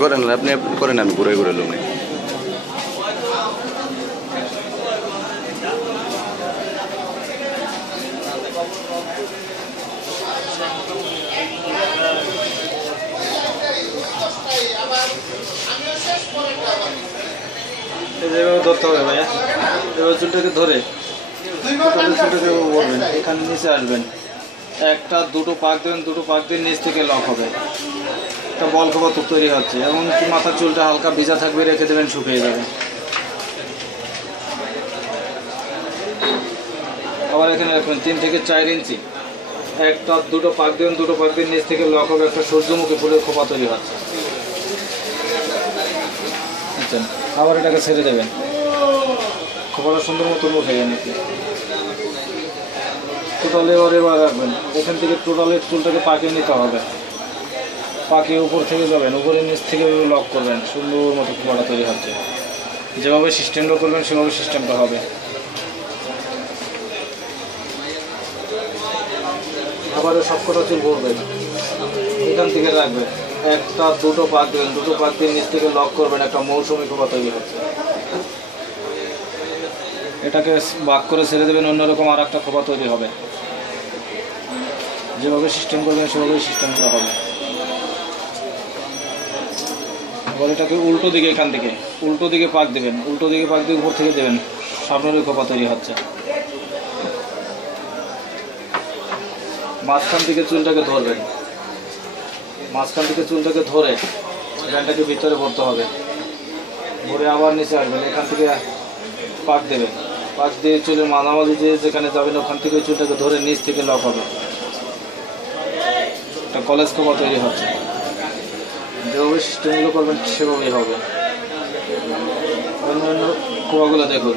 করেন আপনি করেন, আমি ঘুরে ঘুরে লোক নেই। যেভাবে ধরতে হবে ভাইয়া, এবার চুলটাকে ধরে চুলটাকে বলবেন, এখানে নিচে আসবেন, একটা দুটো পাক দেবেন, দুটো পাক দিয়ে নিচ থেকে লক হবে, একটা বল খোপা তৈরি হচ্ছে। এমনকি মাথার চুলটা হালকা ভিজা থাকবে, রেখে দেবেন, শুকিয়ে যাবে। আবার এখানে রাখবেন 3 থেকে 4 ইঞ্চি, একটা দুটো পাক দেবেন, দুটো পাক দিয়ে নিচ থেকে লক হবে, একটা সূর্যমুখী ফুলের খোপা তৈরি হচ্ছে। আচ্ছা, আবার এটাকে ছেড়ে দেবেন, খোপাটা সুন্দর মতো উঠে যান। টোটালে এবার রাখবেন, এখান থেকে টোটালে চুলটাকে পাকিয়ে নিতে হবে, পাকিয়ে উপর থেকে যাবেন, উপরে নিচ থেকে লক করবেন, সুন্দর মতো খোপাটা তৈরি হচ্ছে। যেভাবে সিস্টেমটা করবেন সেভাবে সিস্টেমটা হবে। আবার সবকটা চুল ভরবেন, এখান থেকে রাখবেন, একটা দুটো পাক দেবেন, দুটো পাক দিয়ে নিচ থেকে লক করবেন, একটা মৌসুমি খোপা তৈরি হচ্ছে। এটাকে বাক করে ছেড়ে দেবেন, অন্যরকম আর একটা খোপা তৈরি হবে। যেভাবে সিস্টেম করবেন সেভাবে সিস্টেম করা হবে। এবার এটাকে উল্টো দিকে, এখান থেকে উল্টো দিকে পাক দেবেন, উল্টো দিকে পাক দিয়ে উপর থেকে দেবেন, সামনের খোপা তৈরি হচ্ছে। মাঝখান থেকে চুলটাকে ধরবেন, মাঝখান থেকে চুলটাকে ধরে ব্যান্ডটাকে ভিতরে ভরতে হবে, ভরে আবার নিচে আসবেন, এখান থেকে পাক দেবেন, পাক দিয়ে চুলের মাঝামাঝি যেখানে যাবেন ওখান থেকে চুলটাকে ধরে নিচ থেকে লক হবে, একটা কলেজ খোপা তৈরি হচ্ছে। যেভাবে সিস্টেমগুলো করবেন সেভাবেই হবে। অন্যান্য খোপাগুলো দেখুন,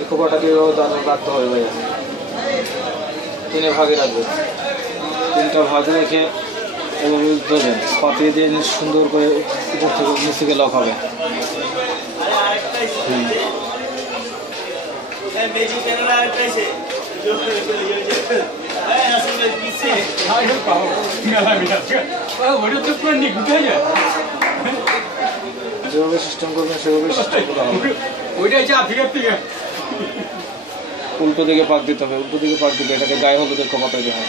এই খোপাটাকে এভাবে রাখতে হবে ভাইয়া, 3 ভাগে রাখবেন, 3টা ভাগে রেখে এভাবে ধরবেন, পাতিয়ে দিয়ে সুন্দর করে উপর থেকে নিচ থেকে লক হবে। যেভাবে সিস্টেম করবেন সেভাবে সিস্টেম করা হবে। উল্টো দিকে পাক দিতে হবে, উল্টো দিকে পাক দিলে এটাকে গায়ে হলুদের খোপা তৈরি হয়।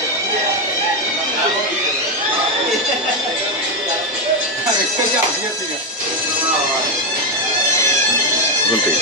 কোনটাই